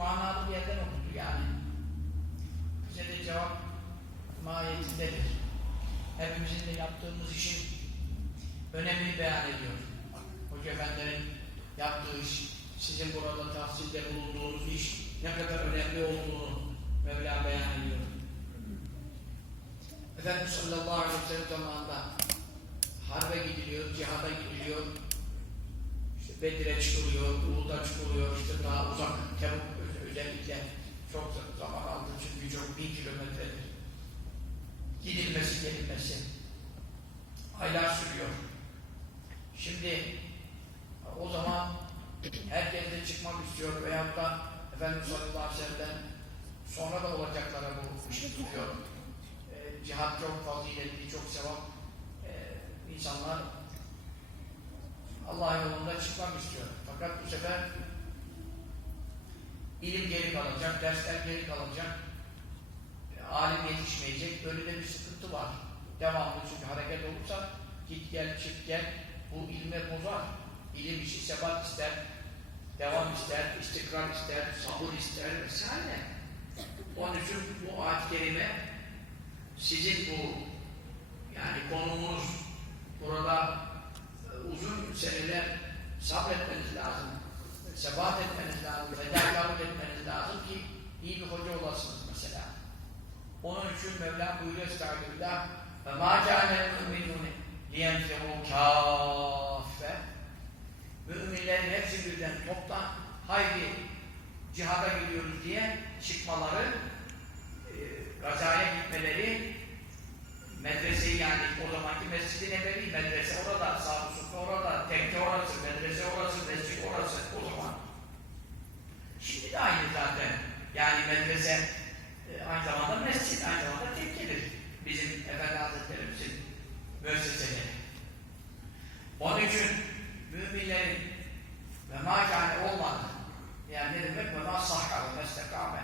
manalı bir yerden okudu yani. Bize de cevap mahiyetindedir. Hepimizin de yaptığımız işin önemini beyan ediyor. Hoca Efendilerin yaptığı iş, sizin burada tahsilde bulunduğunuz iş ne kadar önemli olduğunu Mevla beyan ediyor. Efendimiz sallallahu aleyhi ve sellem zamanında harbe gidiliyor, cihada gidiliyor, işte Bedir'e çıkılıyor, Uhud'a çıkılıyor, işte daha uzak, Tebuk özellikle çok zaman aldı çünkü çok bin kilometredir. Gidilmesi, gelinmesi aylar sürüyor. Şimdi o zaman herkes de çıkmak istiyor veyahut da Efendimiz sallallahu aleyhi sonra da olacaklara bu ışık tutuyor. E, cihat çok faziletli, çok sevap. E, insanlar Allah yolunda çıkmak istiyor. Fakat bu sefer ilim geri kalacak, dersler geri kalacak, e, alim yetişmeyecek, böyle de bir sıkıntı var. Devamlı çünkü hareket olursa git gel çık gel bu ilme bozar. İlim işi sebat ister, devam ister, istikrar ister, sabır ister vesaire. Onun için bu ayet-i kerime sizin bu yani konumunuz burada e, uzun seneler sabretmeniz lazım. Sebat etmeniz lazım, fedakarlık etmeniz lazım ki iyi bir hoca olasınız mesela. Onun için Mevla buyuruyor estağfirullah ve mâ câlel mü'minûne liyenfirû kâffe Müminlerin hepsi birden toptan haydi cihada gidiyoruz diye çıkmaları e, gazaya gitmeleri medreseyi yani o zamanki Mescid-i Nebevi medrese orada, sokak orada, tekke orası, medrese orası, mescid orası o zaman. Şimdi de aynı zaten. Yani medrese e, aynı zamanda mescid, aynı zamanda tekkedir. Bizim Efendi Hazretlerimizin müesseseleri. Onun için müminlerin ve mâkâne olmadı. Yani ne demek? Ve mâ sahhâ ve mestekâme.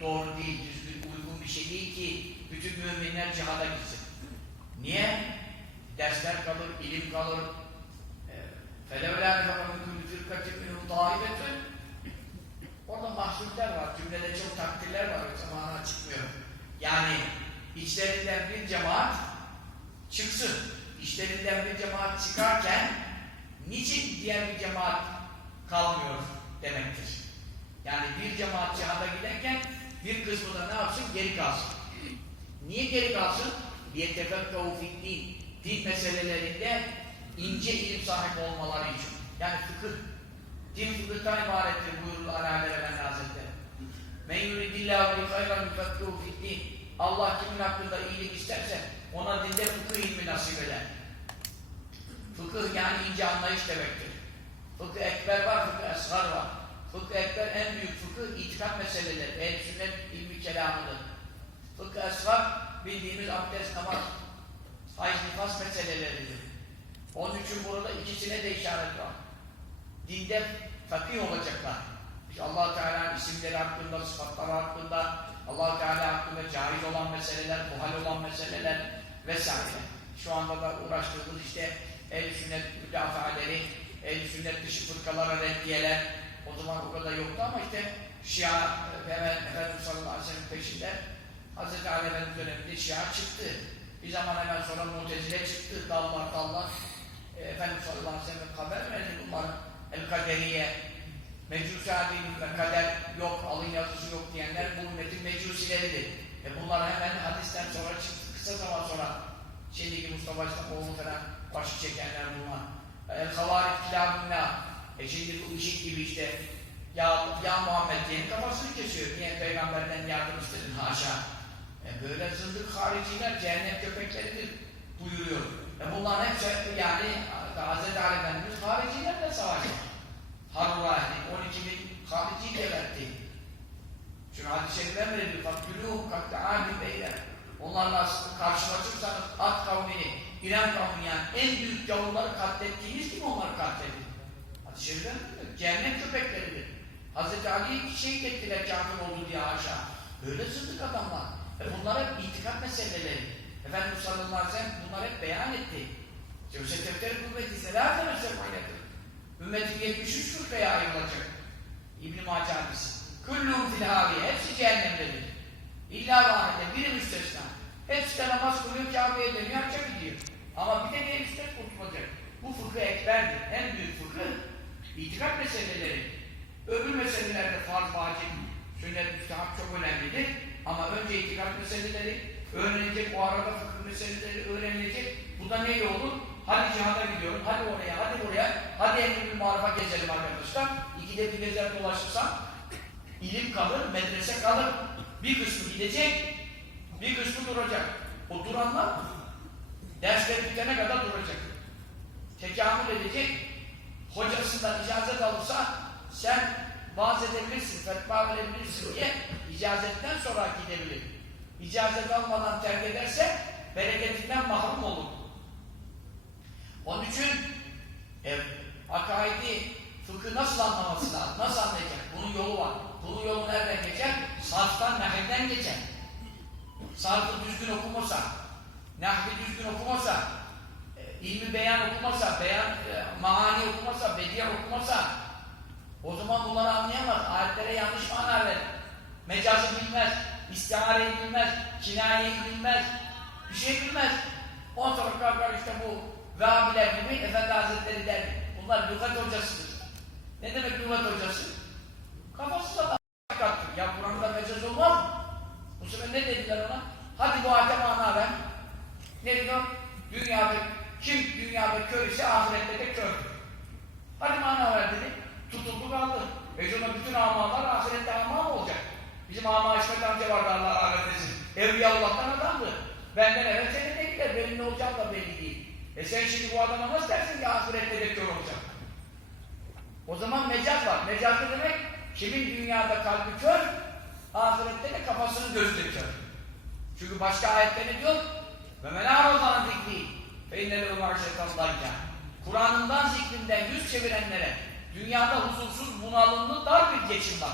Doğru değil, düzgün, uygun bir şey değil ki bütün müminler cihada gitsin. Niye? Dersler kalır, ilim kalır. فَلَوْلَا نَفَقَ مِنْ كُلِّ فِرْقَةٍ مِنْهُمْ طَائِفَةٌ Orada mahsuller var, cümlede çok takdirler var, zamana çıkmıyor. Yani içlerinden bir cemaat çıksın. İçlerinden bir cemaat çıkarken niçin diğer bir cemaat kalmıyor demektir. Yani bir cemaat cihada giderken bir kısmı da ne yapsın? Geri kalsın. Niye geri kalsın? yetefekkahu fid din. Meselelerinde ince ilim sahibi olmaları için. Yani fıkıh. Din fıkıhtan ibarettir buyurdu Alabe Efendi Hazretleri. Men yuridillahu bi hayran yufekkuhu fid. Allah kimin hakkında iyilik isterse ona dinde fıkıh ilmi nasip eder. Fıkıh yani ince anlayış demektir. Fıkıh ekber var, fıkıh esgar var. Fıkıh ekber en büyük fıkıh itikat meseleleri. Ehl-i sünnet ilmi kelamıdır. Fıkıh esgar bildiğimiz abdest, namaz, hayz, nifas meseleleridir. Onun için burada ikisine de işaret var. Dinde fakih olacaklar. İşte allah Teala'nın isimleri hakkında, sıfatları hakkında, allah Teala hakkında caiz olan meseleler, muhal olan meseleler vesaire. Şu anda da uğraştığımız işte el sünnet müdafaları, el sünnet dışı fırkalara reddiyeler, o zaman o kadar yoktu ama işte Şia, hemen Efendimiz sallallahu aleyhi ve sellem peşinde Hz. Ali Efendimiz döneminde Şia çıktı. Bir zaman hemen sonra Mutezile çıktı, dallar dallar. E, Efendimiz sallallahu aleyhi ve sellem haber verdi bunların El-Kaderiye, Mecusi adinin ve kader yok, alın yazısı yok diyenler bu ümmetin mecusileridir. E bunlar hemen hadisten sonra çıktı, kısa zaman sonra şimdiki Mustafa İslamoğlu falan başı çekenler bunlar. El-Havarit kitabına, e şimdi bu ışık gibi işte ya, ya Muhammed diyenin kafasını kesiyor. Niye peygamberden yardım istedin haşa. E böyle zındık hariciler cehennem köpekleridir buyuruyor. E bunlar hepsi yani Hz. Ali Efendimiz haricilerle savaştı. Harurani 12 bin harici gebertti. Çünkü hadis-i şerifler verildi. Fakkülûhum kakkâ'âmi beyler. Onlarla karşılaşırsanız at kavmini, İran kavmini yani en büyük gavurları katlettiğiniz gibi onları katledin. Hadis-i şerifler verildi. Cehennem köpekleridir. Hz. Ali'yi şehit ettiler kafir oldu diye haşa. Böyle zındık adamlar. E bunlar hep itikat meseleleri. Efendimiz sallallahu aleyhi ve sellem bunlar hep beyan etti. Cevse tefteri kuvveti selâfe meseledir. Ümmetin 73 fırkaya ayrılacak. İbn-i Mace hadisi. Kullum fil haviye. Hepsi cehennemdedir. İlla vahide. Biri müstesna. Hepsi de namaz kılıyor, Kabe'ye dönüyor, hacca gidiyor. Ama bir de bir müstet kurtulacak. Bu fıkıh ekberdir. En büyük fıkıh itikat meseleleri. Öbür meselelerde farz, vacip, sünnet, müstahap çok önemlidir. Ama önce itikat meseleleri öğrenilecek, o arada fıkıh meseleleri öğrenilecek. Bu da neyle olur? Hadi cihada gidiyorum, hadi oraya, hadi buraya, hadi emri marufa gezelim arkadaşlar. İkide bir gezer dolaşırsam ilim kalır, medrese kalır. Bir kısmı gidecek, bir kısmı duracak. O duranlar dersler bitene kadar duracak. Tekamül edecek, hocasından icazet alırsa sen vaaz edebilirsin, fetva verebilirsin diye icazetten sonra gidebilir. İcazet almadan terk ederse bereketinden mahrum olur. Onun için e, akaidi fıkı nasıl anlaması lazım? Nasıl anlayacak? Bunun yolu var. Bunun yolu nereden geçer? Sarftan, nahilden geçer. Sarfı düzgün okumasa, nahvi düzgün okumasa, e, ilmi beyan okumasa, beyan, e, mahani okumasa, bediye okumasa, o zaman bunları anlayamaz. Ayetlere yanlış mana verir. Mecazı bilmez, istihareyi bilmez, kinayeyi bilmez, bir şey bilmez. Ondan sonra kalkar işte bu Vehhabiler gibi Efendi Hazretleri der. Bunlar lügat hocasıdır. Ne demek lügat hocası? Kafasız adam kalktı. Ya Kur'an'da mecaz olmaz mı? Bu sefer ne dediler ona? Hadi bu ayete mana ver. Ne dedi o? Dünyada, kim dünyada kör ise ahirette de kördür. Hadi mana ver dedi. Tutuldu kaldı. Sonra bütün amalar ahirette ama olacak? Bizim ama İsmet amca vardı Allah rahmet eylesin. Evliyaullah'tan adamdı. Benden evet senindekiler. Benim ne olacağım da belli değil. E sen şimdi bu adama nasıl dersin ki ahirette de olacak? O zaman mecaz var. Mecaz ne demek? Kimin dünyada kalbi kör, ahirette de kafasının gözü de kör. Çünkü başka ayette ne diyor? Ve men a'rada zikri fe innelehu ma'şetallayka. Kur'an'ından zikrinden yüz çevirenlere dünyada huzursuz, bunalımlı, dar bir geçim var.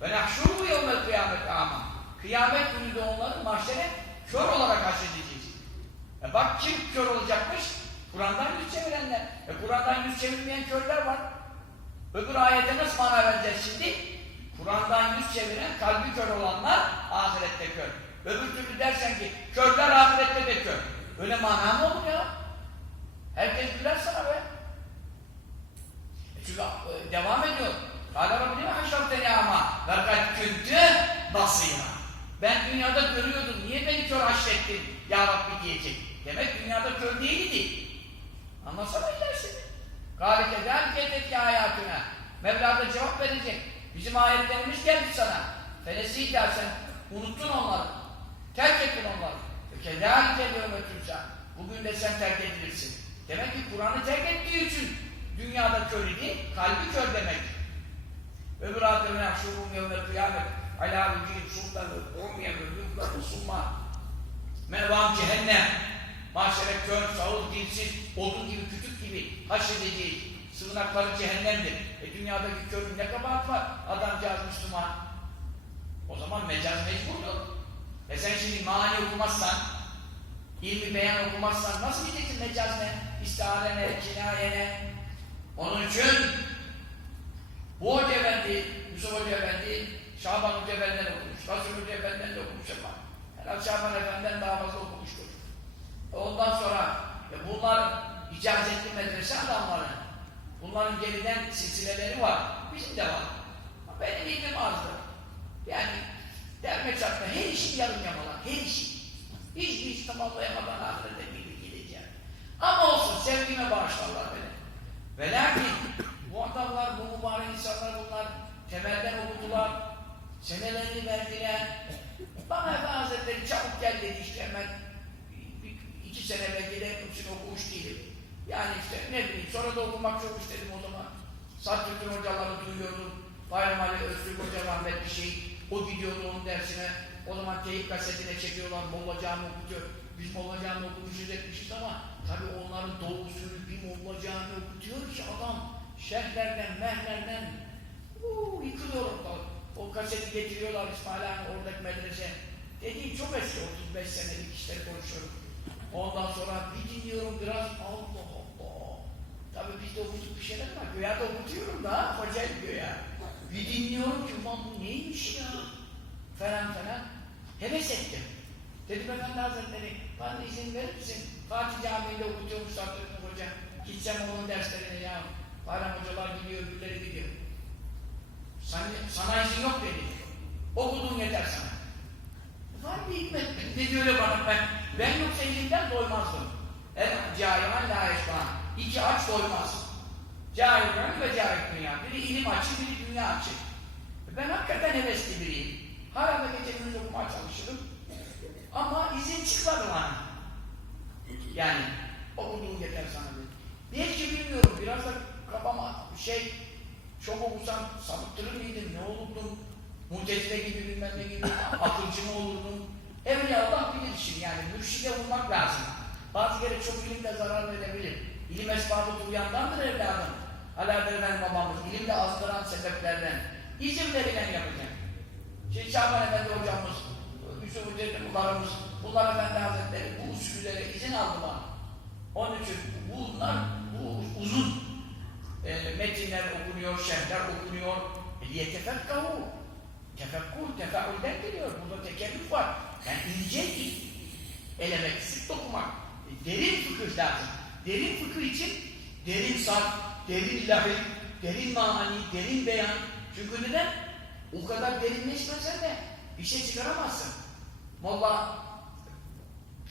Ve nahşuru yevmel kıyamet ama. Kıyamet gününde onları mahşere kör olarak haşredeceğiz. E bak kim kör olacakmış? Kur'an'dan yüz çevirenler. E Kur'an'dan yüz çevirmeyen körler var. Öbür ayete nasıl mana vereceğiz şimdi? Kur'an'dan yüz çeviren, kalbi kör olanlar ahirette kör. Öbür türlü dersen ki körler ahirette de kör. Öyle mana mı olur ya? Herkes güler sana be. Çünkü devam ediyor. Kâle Rabbine haşarteni ama ve kad küntü basîrâ. Ben dünyada görüyordum. Niye beni kör haşrettin ya Rabbi diyecek. Demek dünyada kör değildi. Anlasana ilerisini. Kâle kedâlike eteki hayatına. Mevla da cevap verecek. Bizim ayetlerimiz geldi sana. Fenesîtâ sen unuttun onları. Terk ettin onları. Kedâlike diyor Bugün de sen terk edilirsin. Demek ki Kur'an'ı terk ettiği için dünyada kör idi, kalbi kör demek. Öbür ademine şurum yevmel kıyamet alâ vücîd sultanı umye ve yukları summa mevam cehennem mahşere kör, sağır, dilsiz, odun gibi, kütük gibi haşredeceğiz. Sığınakları cehennemdir. E dünyadaki körün ne kabahat var? Adamcağız Müslüman. O zaman mecaz mecburdur. E sen şimdi mani okumazsan, ilmi beyan okumazsan nasıl gideceksin mecaz ne? İstiharene, kinayene. Onun için bu Hoca Efendi, Yusuf Hoca Efendi, Şaban Hoca Efendi'den okumuş, Kasım Hoca Efendi'den de okumuş ama herhalde Şaban Efendi'den daha fazla okumuştur. Ondan sonra e bunlar icazetli medrese adamları. Bunların geriden silsileleri var. Bizim de var. Ama benim ilmim azdır. Yani derme çarpma her işi yarım yamalar. Her işi. Hiçbir iş tamamlayamadan ahirete gidip gideceğim. Ama olsun sevgime bağışlarlar beni. Ve lakin bu adamlar, bu mübarek insanlar bunlar temelden okudular. Senelerini verdiler. Bana Efe Hazretleri çabuk gel dedi işte hemen iki sene belki de için okumuş değilim. Yani işte ne bileyim sonra da okumak çok istedim o zaman. Saddettin hocaları duyuyordum. Bayram Ali Öztürk Hoca rahmetli şey. O gidiyordu onun dersine. O zaman teyip kasetine çekiyorlar. Molla Cami okutuyor. Biz Molla Cami okumuşuz etmişiz ama tabi onların doğusunu bir Molla Cami okutuyor ki adam şerhlerden, mehlerden uuu, yıkılıyor orada. getiriyorlar İsmail Hanım oradaki medrese. Dediğim çok eski 35 senelik işleri konuşuyorum. Ondan sonra bir dinliyorum biraz Allah Allah. Tabii biz de okuduk bir şeyler var. Göya da okutuyorum da hoca göya. Bir dinliyorum ki bu neymiş ya? Falan falan. Heves ettim. Dedim Efendi Hazretleri bana izin verir misin? Fatih Camii'nde okutuyormuş Sadrettin Hoca. Gideceğim onun derslerine ya. Bayram hocalar gidiyor, öbürleri gidiyor. Sana, sana izin yok dedi. Okuduğun yeter sana. Var bir hikmet. Dedi öyle bana ben. Ben yoksa elimden doymazdım. Evet, cahil la eşban. İki aç doymaz. Cahil ve cahil dünya. Biri ilim açı, biri dünya açı. Ben hakikaten hevesli biriyim. Hala da gece gündüz okumaya çalışırım. Ama izin çıkmadı bana. Yani okuduğun yeter sana dedi. Belki bilmiyorum, biraz da kafama şey çok okusam sapıttırır mıydım, ne olurdum? Mutezile gibi bilmem ne gibi, akılcı mı olurdum? Evliya Allah bilir şimdi yani, mürşide bulmak lazım. Bazı kere çok ilim de zarar verebilir. İlim esbabı duyandandır evladım. Alaaddin babamız, ilim de azdıran sebeplerden. İzin verilen yapacak. Şimdi Şaban Efendi hocamız, Yusuf Hücretullarımız, bunlar Efendi Hazretleri bu usullere izin aldılar. Onun için bunlar, bu uzun e, metinler okunuyor, şerhler okunuyor. Liyetefekkahu. Tefekkur, tefeülden geliyor. Burada tekellüf var. Yani ince elemek, sık dokumak. E, derin fıkıh lazım. Derin fıkıh için derin sarf, derin lahil, derin mani, derin beyan. Çünkü neden? O kadar derinleşmesen de bir şey çıkaramazsın. Molla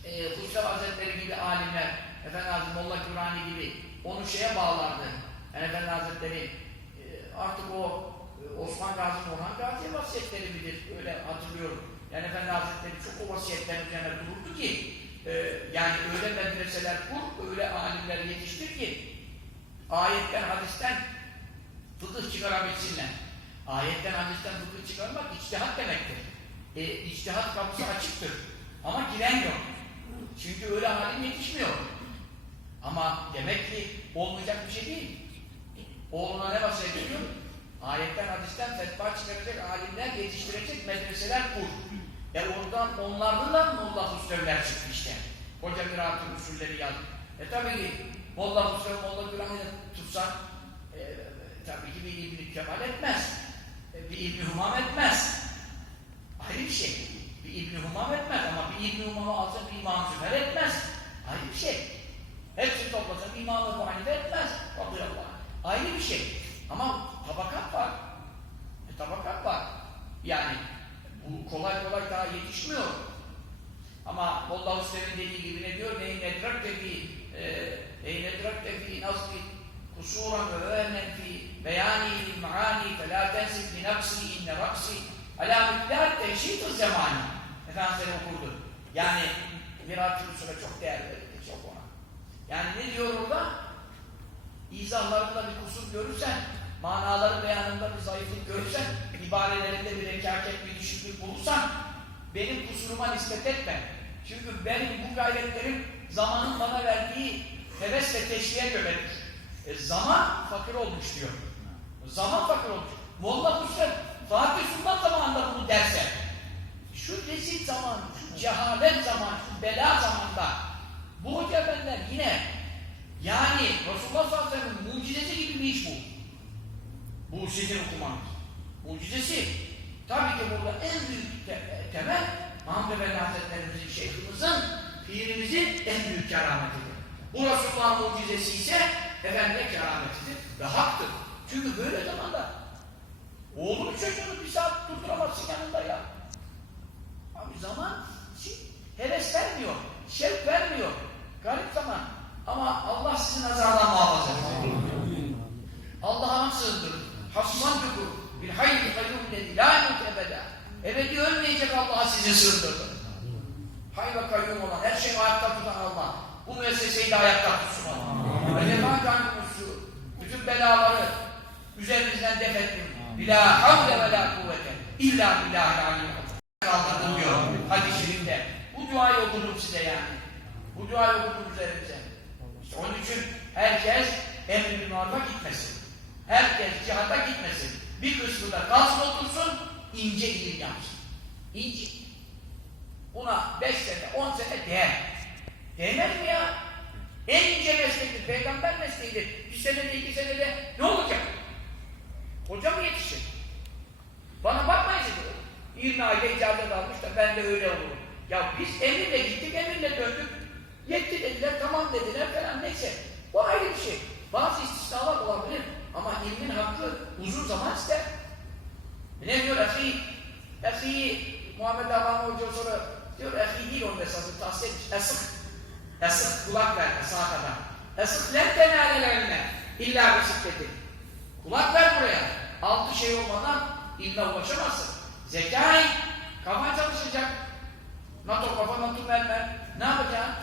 e, Hüsrev Hazretleri gibi alimler, Efendi Hazretleri Molla Gürani gibi onu şeye bağlardı. Yani Efendi Hazretleri e, artık o e, Osman Gazi, Orhan Gazi vasiyetleri midir? Öyle hatırlıyorum. Yani Efendi Hazretleri çok o vasiyetlerin üzerine dururdu ki e, yani öyle medreseler kur, öyle alimler yetiştir ki ayetten, hadisten fıkıh çıkarabilsinler. Ayetten, hadisten fıkıh çıkarmak içtihat demektir. E, içtihat kapısı açıktır. Ama giren yok. Çünkü öyle alim yetişmiyor. Ama demek ki olmayacak bir şey değil. Oğluna ne vasiyet ediyor? Ayetten, hadisten fetva çıkaracak alimler yetiştirecek medreseler kur. E oradan onlardan da Molla Hüsrevler çıktı işte. Koca Mirat'ın usulleri yazdı. E tabii ki Molla Hüsrev, Molla Gürah'ı tutsak e, tabii ki bir İbn-i Kemal etmez. E, bir İbn-i Humam etmez. Ayrı bir şey. Bir İbn-i etmez ama bir İbn-i Humam'ı alsa bir İmam Zümer etmez. Ayrı bir şey. Hepsini toplasa bir İmam Ebu Hanife etmez. Radıyallahu anh. Ayrı bir şey. Ama tabakat var. E, tabakat var. Yani bu kolay kolay daha yetişmiyor. Ama Molla Hüsrev'in dediği gibi ne diyor? Neyin edrak tefi neyin edrak tefi nasli kusuran ve öğrennen fi beyani maani fe la tensif li inne raksi ala miktar teşhit zamani Efendimiz okurdu. Yani Mirat-ı Resul'e çok değer verildi. Çok ona. Yani ne diyor orada? İzahlarında bir kusur görürsen, manaları beyanında bir zayıflık görürsen, ibarelerinde bir rekaket, bir düşüklük bulursan, benim kusuruma nispet etme. Çünkü benim bu gayretlerim zamanın bana verdiği heves ve teşviğe göredir. E, zaman fakir olmuş diyor. Zaman fakir olmuş. Molla Hüsrev, Fatih Sultan zamanında bunu derse, şu rezil zaman, şu cehalet zaman, şu bela zamanda bu hoca efendiler yine yani Resulullah sallallahu aleyhi ve sellem'in mucizesi gibi bir iş bu. Bu sizin okumanız. Mucizesi. Tabii ki burada en büyük te temel Mahmud Efendi Hazretlerimizin, şeyhimizin, pirimizin en büyük kerametidir. Bu Resulullah mucizesi ise Efendi'ye kerametidir ve haktır. Çünkü böyle zamanda oğlunu çocuğunu bir saat durduramazsın yanında ya. Abi zaman heves vermiyor, şevk vermiyor. Garip zaman. Ama Allah sizin nazardan muhafaza etsin. Allah'a sığındırın. Hasman tukur. Bil hayri kayyum dedi. La ebeda. Ebedi ölmeyecek Allah'a sizi sığındırdı. Hay ve kayyum olan, her şeyi ayakta tutan Allah. Bu müesseseyi de ayakta tutsun Allah. Ve cemal canımızı, bütün belaları üzerimizden def ettim. Bila havle ve la kuvvete. İlla billahi aliyyum. Kaldırdım diyor hadis-i şerifte. Bu duayı okudum size yani. Bu duayı okudum üzerimize. İşte onun için herkes emri bir marfa gitmesin. Herkes cihata gitmesin. Bir kısmı da kalsın otursun, ince ilim yapsın. İnce. Buna beş sene, on sene değer. Değmez mi ya? En ince meslektir, peygamber mesleğidir. Bir senede, iki senede ne olacak? Hoca mı yetişir? Bana bakmayın siz. 20 ayda icazet almış da ben de öyle olurum. Ya biz emirle gittik, emirle döndük. Yetti dediler, tamam dediler falan neyse. Bu ayrı bir şey. Bazı istisnalar olabilir ama ilmin hakkı uzun zaman ister. Ne diyor ahi? Ahi Muhammed Aman Hoca sonra diyor ahi değil onun esası tahsil etmiş. Esık. Esık kulak ver sağa kadar. Esık len tenalelerine illa bisikleti. Kulak ver buraya. Altı şey olmadan ilme ulaşamazsın. Zekai kafan çalışacak. NATO kafa, NATO mermer. Ne yapacaksın?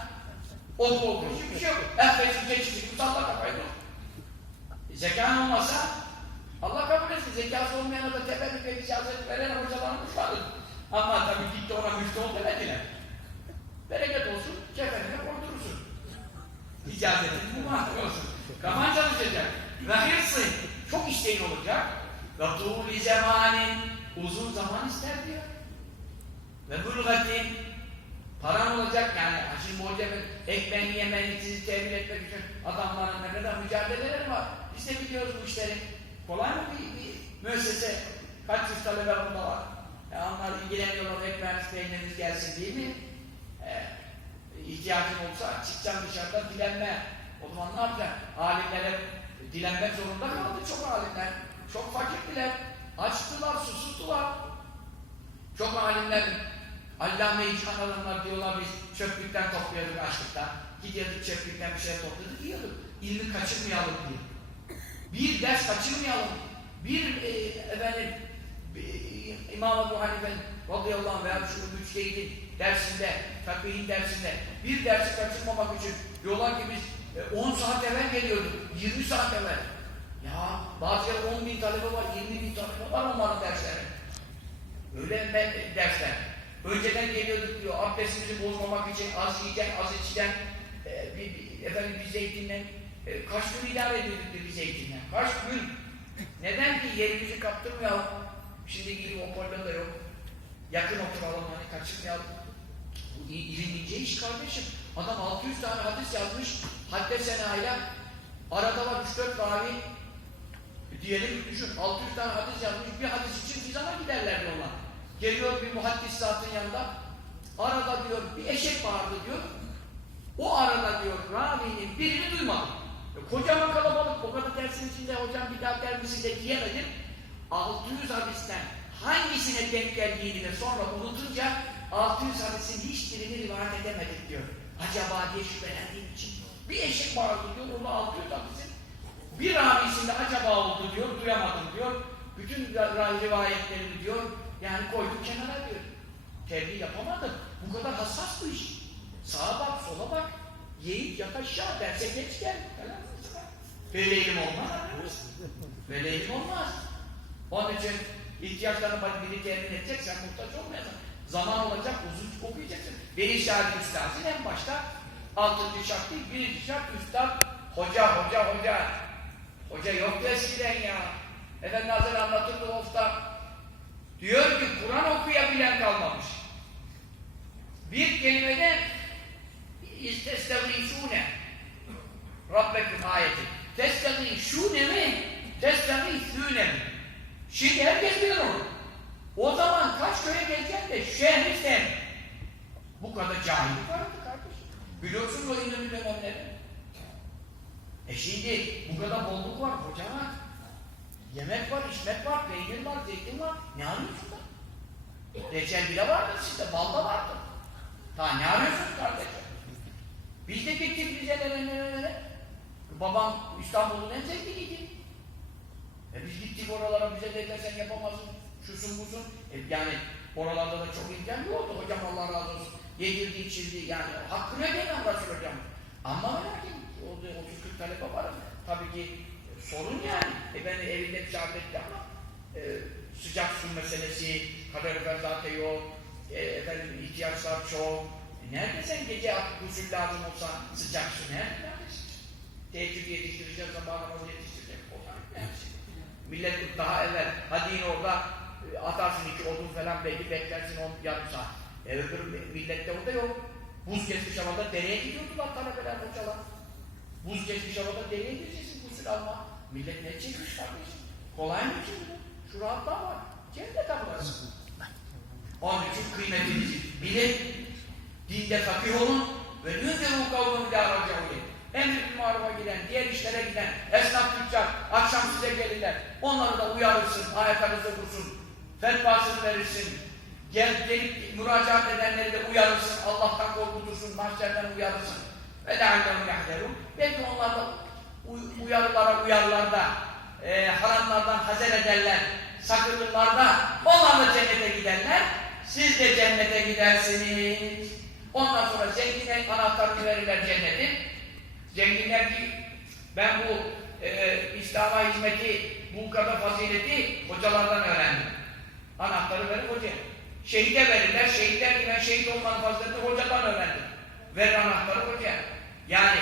Oku oku. Hiçbir şey yok. Enfes, geçici, salla kafayı dur. Zekan olmasa Allah kabul etsin. Zekası olmayana da tebellük ve icazet veren hocalarımız vardır. Ama tabii gitti ona müjde ol demediler. Bereket olsun, kefenine koydurursun. İcazetin mübarek olsun. Kafan çalışacak. Ve hırsı, çok isteğin olacak. Ve tuğli zemanin, uzun zaman ister diyor. Ve bülgatin, paran olacak yani. Şimdi bu hocamın ekmeğini yemeğini sizi temin etmek için adamların ne kadar mücadeleleri var. Biz de biliyoruz bu işleri. Kolay mı bir, bir müessese? Kaç yüz talebe burada var? Ya onlar ilgileniyorlar, ekmeğiniz, peyniriniz gelsin değil mi? Ee, ihtiyacın olsa çıkacaksın dışarıda dilenme. O zaman ne yapacaksın? Alimlere dilenmek zorunda kaldı çok alimler. Çok fakirdiler. Açtılar, susuttular. Çok alimler Allame-i adamlar diyorlar biz çöplükten topluyorduk açlıktan. Gidiyorduk çöplükten bir şey topladık, yiyorduk. İlmi kaçırmayalım diye. Bir ders kaçırmayalım. Bir e, efendim e, İmam Ebu Hanife radıyallahu anh veya şu müçtehidin dersinde, takvihin dersinde bir dersi kaçırmamak için diyorlar ki biz e, 10 saat evvel geliyorduk, 20 saat evvel. Ya bazı yer 10 bin talebe var, 20 bin talebe var onların dersleri. Öyle dersler. Önceden geliyorduk diyor, abdestimizi bozmamak için az yiyeceksin, az içeceksin, e, bir, bir, efendim bir zeytinden, e, kaç gün idare ediyorduk bir zeytinden, kaç gün. Neden ki yerimizi kaptırmayalım, şimdi gibi kolda da yok, yakın oturalım hani kaçırmayalım. Bu ilim ince iş kardeşim. Adam 600 tane hadis yazmış, hadde senayla, arada var 3-4 ravi, diyelim düşün, 600 tane hadis yazmış, bir hadis için bir zaman giderler onlar. Geliyor bir muhaddis zatın yanında, arada diyor bir eşek bağırdı diyor, o arada diyor ravinin birini duymadım. E, kocaman kalabalık, o kadar dersin içinde hocam bir daha der misin de diyemedim. 600 hadisten hangisine denk geldiğini sonra unutunca 600 hadisin hiçbirini rivayet edemedik diyor. Acaba diye şüphelendiğim için. Bir eşek bağırdı diyor, onu 600 hadisin. Bir ravisinde acaba oldu diyor, duyamadım diyor. Bütün rivayetlerini diyor, yani koyduk kenara diyor. Tebliğ yapamadım. Bu kadar hassas bu iş. Sağa bak, sola bak. Yiyip yat aşağı, derse geç gel. Böyle olmaz. Böyle olmaz. Onun için ihtiyaçlarını biri temin edecek, sen muhtaç olmayacaksın. Zaman olacak, uzun okuyacaksın. Beni şahit üstazın en başta altıncı şart değil, birinci şart üstad, hoca, hoca, hoca. Hoca yoktu eskiden ya. Efendi Hazretleri anlatırdı ofta. Oralarda da çok imkan yoktu. Hocam Allah razı olsun. Yedirdi, içirdi yani. Hakkını ödeyemem Resul Hocam. Ama lakin orada 30-40 talebe var. Tabii ki e, sorun yani. E ben evinde misafir etti ama e, sıcak su meselesi, kalorifer zaten yok, e, efendim ihtiyaçlar çok. E, nerede sen gece usul lazım olsa sıcak su nerede kardeşim? Teheccüd yetiştireceğiz, sabahına onu yetiştirecek. O zaman? Millet daha evvel Hadi'nin orada e, e, atarsın iki odun falan belki beklersin on yarım saat. E öbür millette o da yok. Buz geçmiş havada dereye gidiyordular talebeler hocalar. Buz geçmiş havada dereye gireceksin gusül alma. Millet ne çekmiş kardeşim? Kolay mı şimdi? Şu rahatlığa var. Cennet burası. Onun için kıymetinizi bilin. Dinde fakir olun. Ve nündiru kavmını dâracavli. Emri marufa giden, diğer işlere giden, esnaf tüccar, akşam size gelirler. Onları da uyarırsın, hadise okursun, fetvasını verirsin. Gel, gelip müracaat edenleri de uyarırsın, Allah'tan korkutursun, mahşerden uyarırsın. Ve leallehum yahderun. Belki onlar da uy- uyarılara uyarlar da, e, haramlardan hazer ederler, sakınırlar da, onlar da cennete giderler, siz de cennete gidersiniz. Ondan sonra zengine anahtarını verirler cennetin. Zenginler ki ben bu e, İslam'a hizmeti, bu kadar fazileti hocalardan öğrendim. Anahtarı verir hocaya. Şehide verirler. Şehitler ki ben şehit olmanın faziletini hocadan öğrendim. Verir anahtarı hocaya. Yani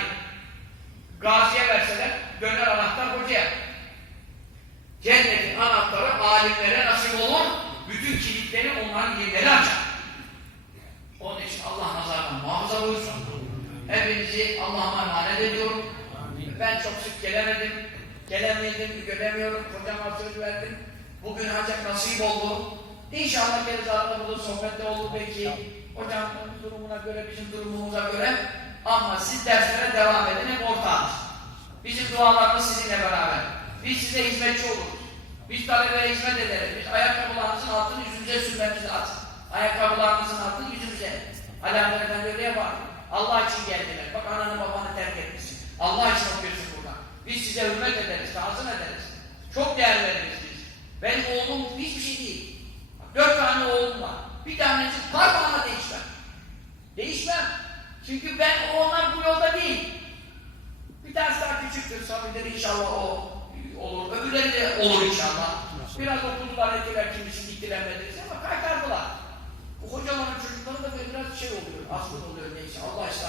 gaziye verseler döner anahtar hocaya. Cennetin anahtarı alimlere nasip olur. Bütün kilitleri onların yerleri açar. Onun için Allah nazardan muhafaza buyursun. Hepinizi Allah'a emanet ediyorum. Ben çok sık gelemedim. Gelemedim, göremiyorum. Hocama söz verdim. Bugün ancak nasip oldu. İnşallah geliriz arada burada sohbette olur belki. Hocam durumuna göre, bizim durumumuza göre. Ama siz derslere devam edin, hep ortağız. Bizim dualarımız sizinle beraber. Biz size hizmetçi oluruz. Biz talebeye hizmet ederiz. Biz ayakkabılarınızın altını yüzümüze sürmemiz lazım. Ayakkabılarınızın altını yüzümüze. Alamet Efendi öyle yapar. Allah için geldiler. Bak ananı babanı terk etmişsin. Allah için okuyorsun burada. Biz size hürmet ederiz, tazım ederiz. Çok değer veririz. Benim oğlum hiçbir şey değil. Bak, Dört tane oğlum var. Bir tanesi parmağına değişmem. Değişmem. Çünkü ben onlar bu yolda değil. Bir tanesi daha küçüktür, sabidir inşallah o olur. Öbürleri de olur inşallah. Biraz okudular, ettiler, kimisi gittiler medreseye ama kaytardılar. Bu hocaların çocukları da biraz şey oluyor, aslında oluyor neyse. Allah etsin.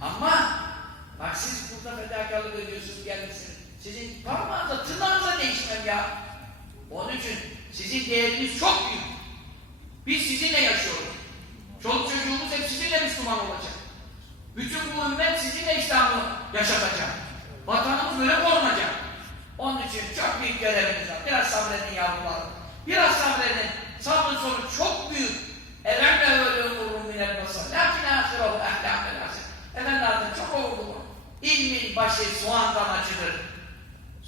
Ama bak siz burada fedakarlık ediyorsunuz, gelmişsiniz. Sizin parmağınıza, tırnağınıza değişmem ya. Onun için sizin değeriniz çok büyük. Biz sizinle yaşıyoruz. Çoluk çocuğumuz hep sizinle Müslüman olacak. Bütün bu ümmet sizinle İslam'ı yaşatacak. Vatanımız böyle korunacak. Onun için çok büyük göreviniz var. Biraz sabredin yavrularım. Biraz sabredin. Sabrın sonu çok büyük. Ve öyle umurum minel basar. Lakin ahirahu ehlâm ve nasir. Efendi Hazretleri çok oldu. İlmin başı soğandan açılır.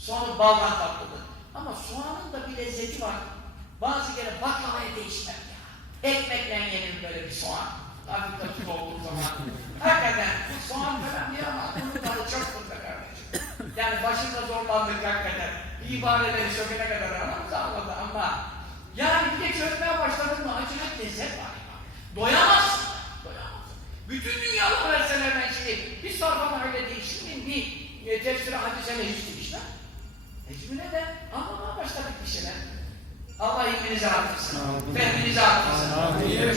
Sonu baldan tatlıdır. Ama soğanın da bir lezzeti var. Bazı kere baklavaya değişmem ya. Ekmekle yenir böyle bir soğan. Hafif de tuz olduğu zaman. Hakikaten soğan falan diyor ama bunun tadı çok bunda kardeşim. Yani başında zorlandık hakikaten. İbareleri sökene kadar anamız ağladı ama yani bir de çözmeye başladın mı acayip lezzet var. ya. Doyamazsın. Doyamazsın. Bütün dünyalı verseler ben şimdi bir sarfama öyle değil. Şimdi bir e, tefsir hadisene hiç değişmem. Hiçbirine de anlamaya başladık bir şeyler. Allah ilminizi artırsın. Fehminizi artırsın.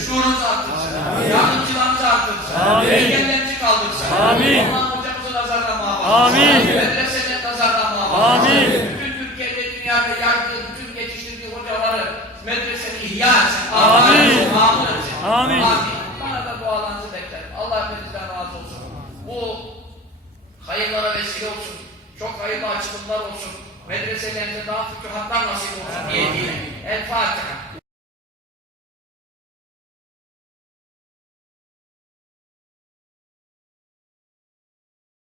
Şuurunuzu artırsın. Yardımcılarınızı artırsın. Amin. Engellerinizi kaldırsın. Amin. Allah hocamızı nazardan muhafaza. Amin. Medresenin nazardan muhafaza. Amin. Bütün Türkiye'de, dünyada yargı, bütün yetiştirdiği hocaları medreseni ihya etsin. Amin. Etsin. Amin. Bana da dualarınızı beklerim. Allah hepinizden razı olsun. Bu hayırlara vesile olsun. Çok hayırlı açılımlar olsun. Medreselerinize daha fütühatlar nasip olsun diye diyelim. El Fatiha.